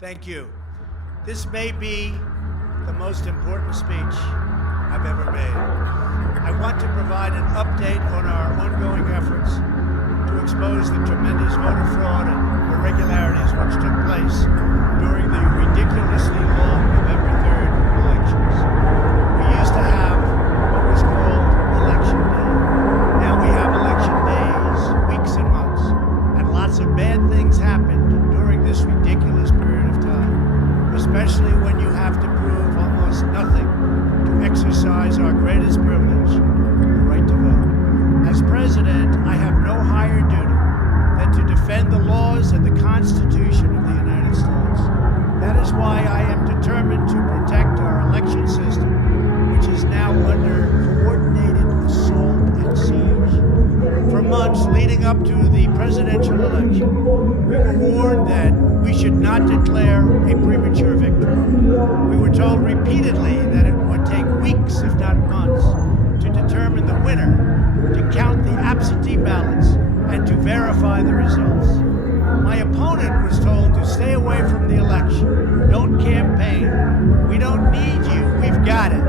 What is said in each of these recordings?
Thank you. This may be the most important speech I've ever made. I want to provide an update on our ongoing efforts to expose the tremendous voter fraud and irregularities which took place during the ridiculously long November 3rd elections. We used to have what was called Election Day. Now we have election days, weeks and months, and lots of bad things happened during this ridiculous period of time, especially when you have to prove almost nothing to exercise our greatest privilege, the right to vote. As president, I have no higher duty than to defend the laws and the Constitution of the United States. That is why I am determined to protect our election system, which is now under coordinated assault and siege. For months leading up to the presidential election, we were warned that we should not declare a premature victory. We were told repeatedly that it would take weeks, if not months, to determine the winner, to count the absentee ballots, and to verify the results. My opponent was told to stay away from the election. Don't campaign. We don't need you. We've got it.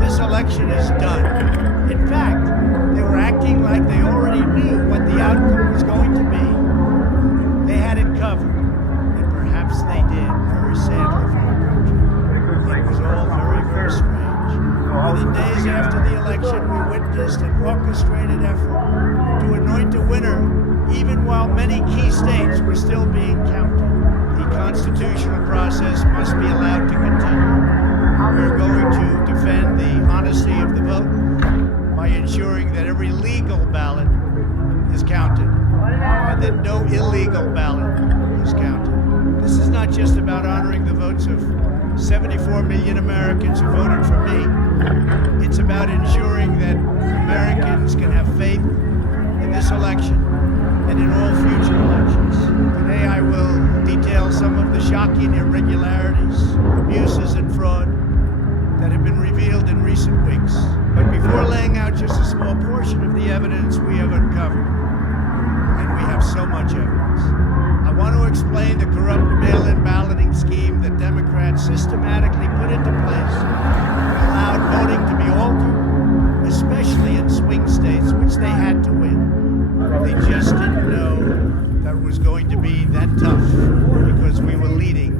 This election is done. In fact, they were acting like they already knew what the outcome was going to be. They had it covered, and perhaps they did, very sadly for our country. It was all very, very strange. Within days after the election, we witnessed an orchestrated effort to anoint a winner, even while many key states were still being counted. The constitutional process must be allowed to continue. We're going to defend the honesty of the vote by ensuring that every legal ballot is counted and that no illegal ballot is counted. This is not just about honoring the votes of 74 million Americans who voted for me. It's about ensuring that Americans can have faith in this election and in all future elections. Today I will detail some of the shocking irregularities, abuses, and fraud that have been revealed in recent weeks. But before laying out just a small portion of the evidence we have uncovered, and we have so much evidence, I want to explain the corrupt mail-in balloting scheme that Democrats systematically put into place that allowed voting to be altered, especially in swing states, which they had to win. They just didn't know that it was going to be that tough because we were leading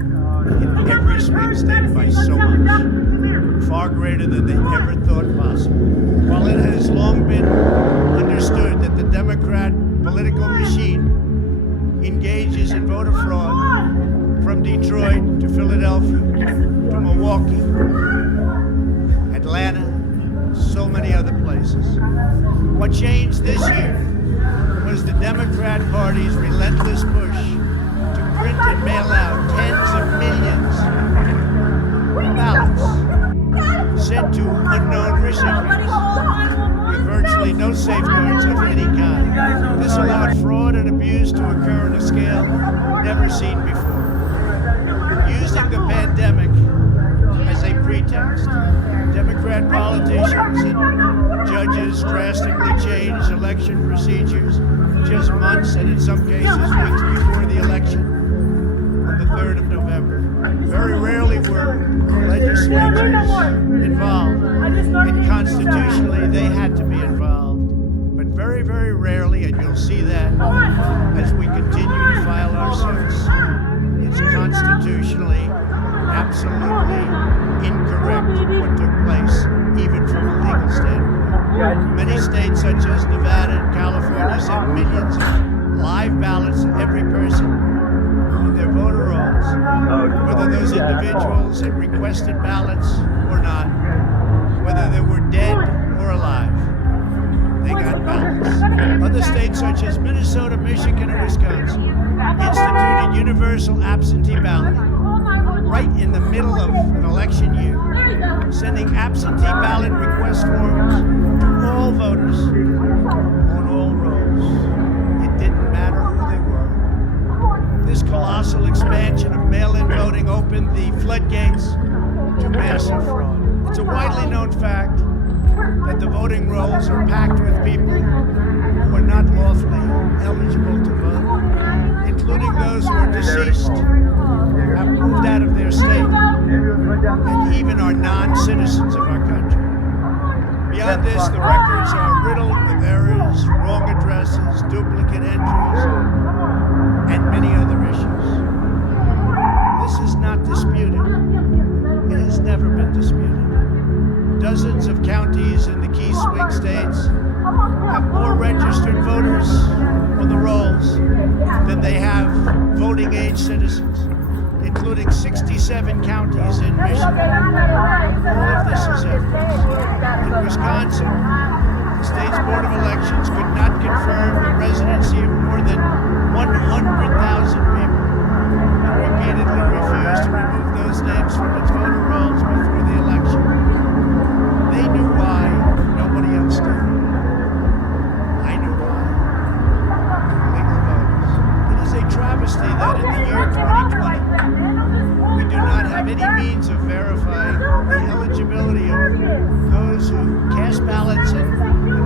in every swing state by so much, far greater than they ever thought possible. While it has long been understood that the Democrat political machine engages in voter fraud from Detroit to Philadelphia to Milwaukee, Atlanta, so many other places. What changed this year was the Democrat Party's relentless push to print and mail out tens of millions of ballots sent to unknown recipients with virtually no safeguards of any kind. This allowed fraud and abuse to occur on a scale never seen before. Using the pandemic as a pretext, Democrat politicians and judges drastically changed election procedures just months and in some cases weeks before the election on the 3rd of November. Very rarely were legislatures involved, and constitutionally they had to be involved. But very, very rarely, and you'll see that as we continue to file our suits, it's constitutionally absolutely incorrect what took place, even from a legal standpoint. Many states, such as Nevada and California, sent millions of live ballots to every person on their voter rolls, whether those individuals had requested ballots or not, whether they were dead or alive. They got ballots. Other states, such as Minnesota, Michigan, and Wisconsin, instituted universal absentee balloting right in the middle of an election year, sending absentee ballot request forms to all voters on all rolls. It didn't matter who they were. This colossal expansion of mail-in voting opened the floodgates to massive fraud. It's a widely known fact that the voting rolls are packed with people who are not lawfully eligible to vote, including those who are deceased, have duplicate entries, and many other issues. This is not disputed. It has never been disputed. Dozens of counties in the key swing states have more registered voters on the rolls than they have voting age citizens, including 67 counties in Michigan. All of this is evidence. In Wisconsin, the state's Board of Elections could not confirm the residency of more than 100,000 people and repeatedly refused to remove those names from its voter rolls before the election. They knew why, nobody else did. I knew why. Legal voters. It is a travesty that in the year 2020, we do not have any means of verifying the eligibility of those who cast ballots in an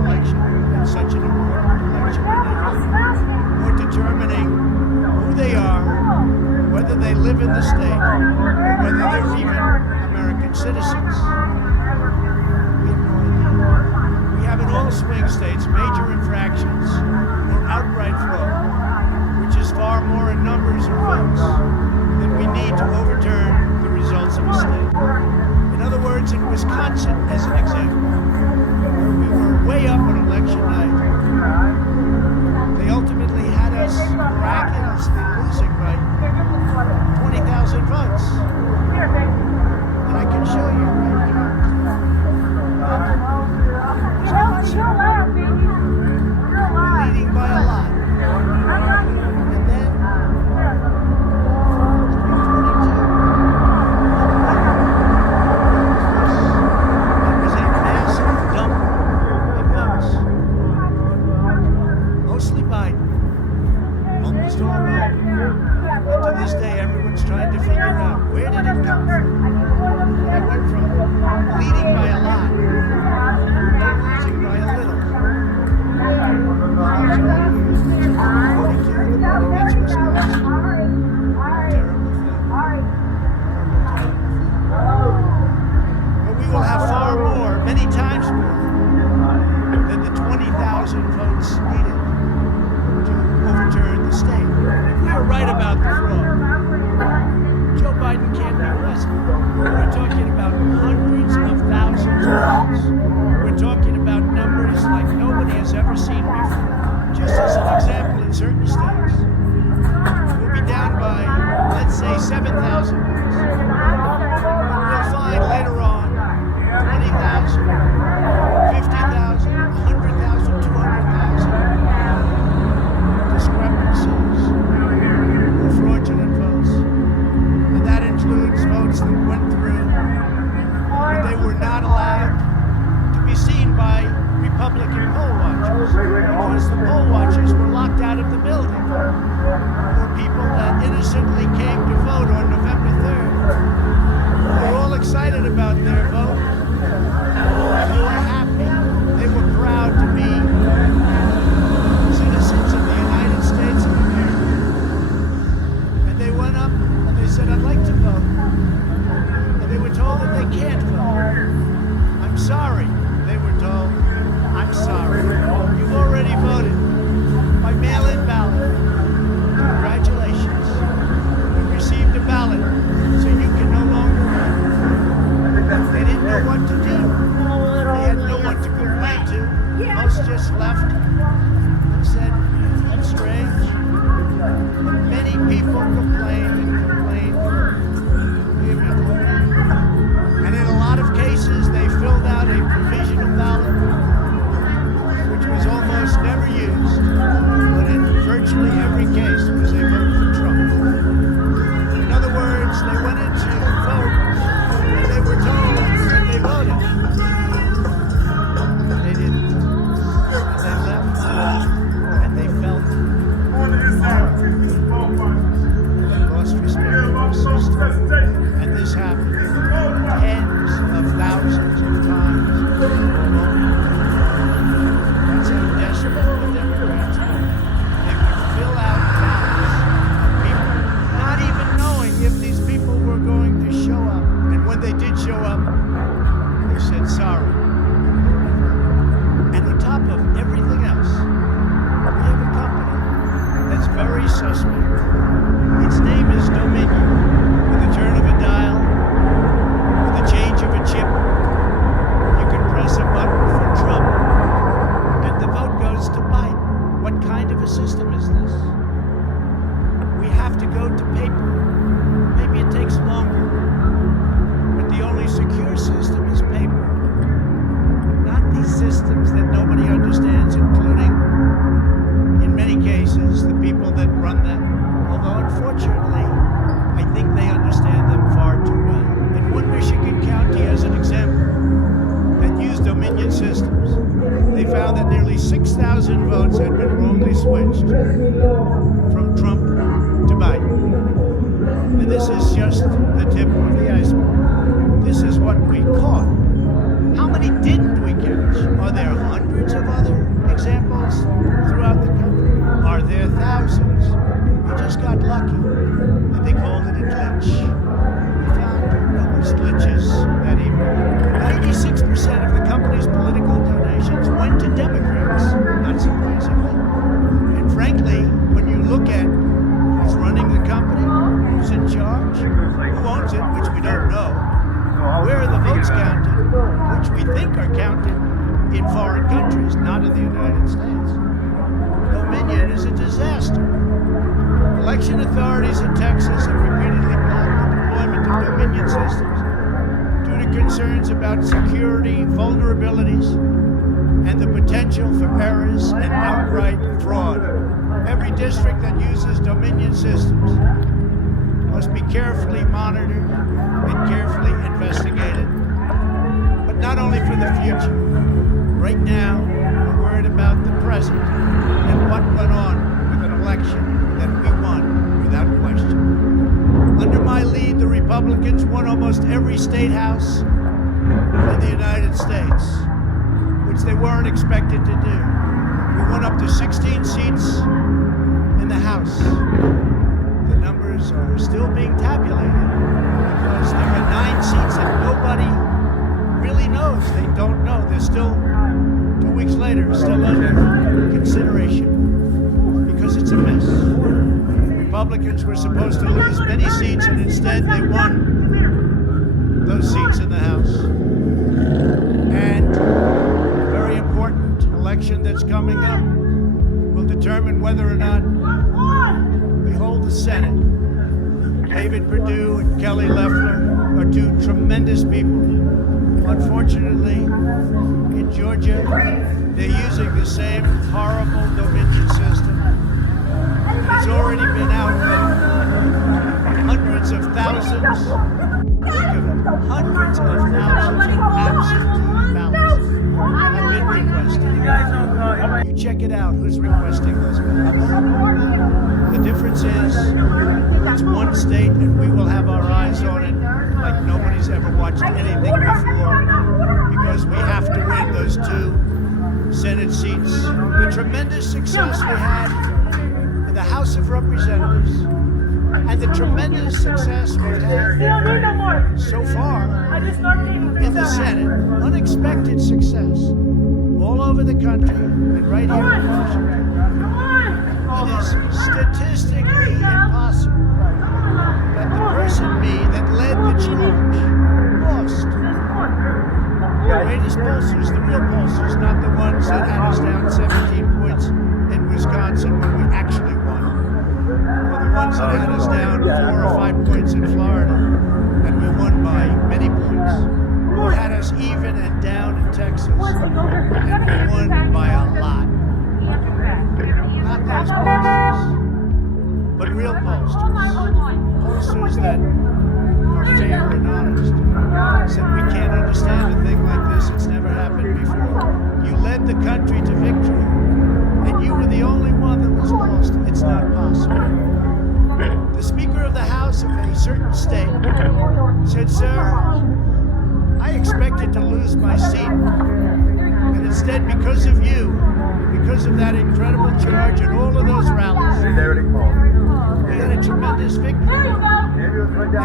election, in such an important election, or determining who they are, whether they live in the state, or whether they're even American citizens. We have in all swing states major infractions or outright fraud, which is far more in numbers or votes than we need to overturn the results of a state. In other words, in Wisconsin, as an example, where we were way up on election night, they ultimately had us miraculously losing by 20,000 votes. And I can show you right now. Leading by a lot. And then, 342. It was a massive dump of votes. Mostly Biden. Almost all Biden. And to this day, everyone's trying to figure out where did it come from. They went from leading by a lot to losing by a little. Against Wisconsin. Terrible thing. But we will have far more, many times more, than the 20,000 votes needed to overturn the state. If we are right about the fraud, Joe Biden can't be president. We're talking about hundreds of thousands of votes. We're talking about numbers like nobody has ever seen before. Just as an example, in certain states, we'll be down by, let's say, 7,000 votes. We'll find later on 20,000, 50,000, 100,000, 200,000 discrepancies or fraudulent votes. And that includes votes that went through, but they were not allowed to be seen by Republican poll watchers because the poll watchers were locked out of the building. Or people that innocently came to vote on November 3rd. They were all excited about their vote. They were happy. They were proud to be citizens of the United States of America. And they went up and they said, I'd like to vote. And they were told that they can't vote. I'm sorry, they were told. I'm sorry. You've already voted by mail-in ballot. Congratulations. You received a ballot, so you can no longer vote. They didn't know what to do. They had no one to complain to. Most just left and said, that's strange. But many people complained and complained vehemently. And in a lot of cases, they filled out a provisional ballot, which was almost never used, but in virtually every case was a vote for Trump. In other words, they went in to vote, and they were told that they voted. They didn't. And they left, and they felt they lost respect for the system. And this happened tens of thousands of times. That's how desperate the Democrats were. They would fill out ballots, people not even knowing if these people were going to show up. And when they did show up, they said sorry. And on top of everything else, we have a is just the tip of the iceberg. This is what we caught. How many didn't we catch? Are there hundreds of other examples throughout the country? Are there thousands? We just got lucky, and they called it a glitch. We found numerous glitches that evening. 96% of the company's political donations went to Democrats, not surprisingly. And frankly, when you look at who's running the company, who's in charge, who owns it, which we don't know, where are the votes counted, which we think are counted in foreign countries, not in the United States. Dominion is a disaster. Election authorities in Texas have repeatedly blocked the deployment of Dominion systems due to concerns about security vulnerabilities and the potential for errors and outright fraud. Every district that uses Dominion systems must be carefully monitored and carefully investigated, but not only for the future. Right now, we're worried about the present and what went on with an election that we won without question. Under my lead, the Republicans won almost every state house in the United States, which they weren't expected to do. We won up to 16 seats in the House. The numbers are still being tabulated because there are 9 seats that nobody really knows. They don't know. They're still, 2 weeks later, still under consideration because it's a mess. Republicans were supposed to lose many seats, and instead they won those seats in the House. And a very important election that's coming up will determine whether or not we hold the Senate. David Perdue and Kelly Loeffler are 2 tremendous people. Unfortunately, in Georgia, they're using the same horrible Dominion system. It's already been out that hundreds of thousands, think of it, hundreds of thousands of absentee ballots have been requested. You check it out, who's requesting those ballots. The difference is, it's one state and we will have our eyes on it like nobody's ever watched anything before because we have to win those 2 Senate seats. The tremendous success we had in the House of Representatives and the tremendous success we've had so far in the Senate, unexpected success all over the country and right here in Washington. It is statistically impossible that the person, me, that led the charge, lost. The greatest pollsters, the real pollsters, not the ones that had us down 17 points in Wisconsin when we actually won, or the ones that had us down 4 or 5 points in Florida and we won by many points, or had us even and down in Texas and we won by a lot. Not those pollsters, but real pollsters. Pollsters that are fair and honest. Said we can't understand a thing like this. It's never happened before. You led the country to victory, and you were the only one that was lost. It's not possible. The Speaker of the House of a certain state said, "Sir, I expected to lose my seat, and instead, because of you, because of that incredible charge and all of those rallies, we had a tremendous victory." And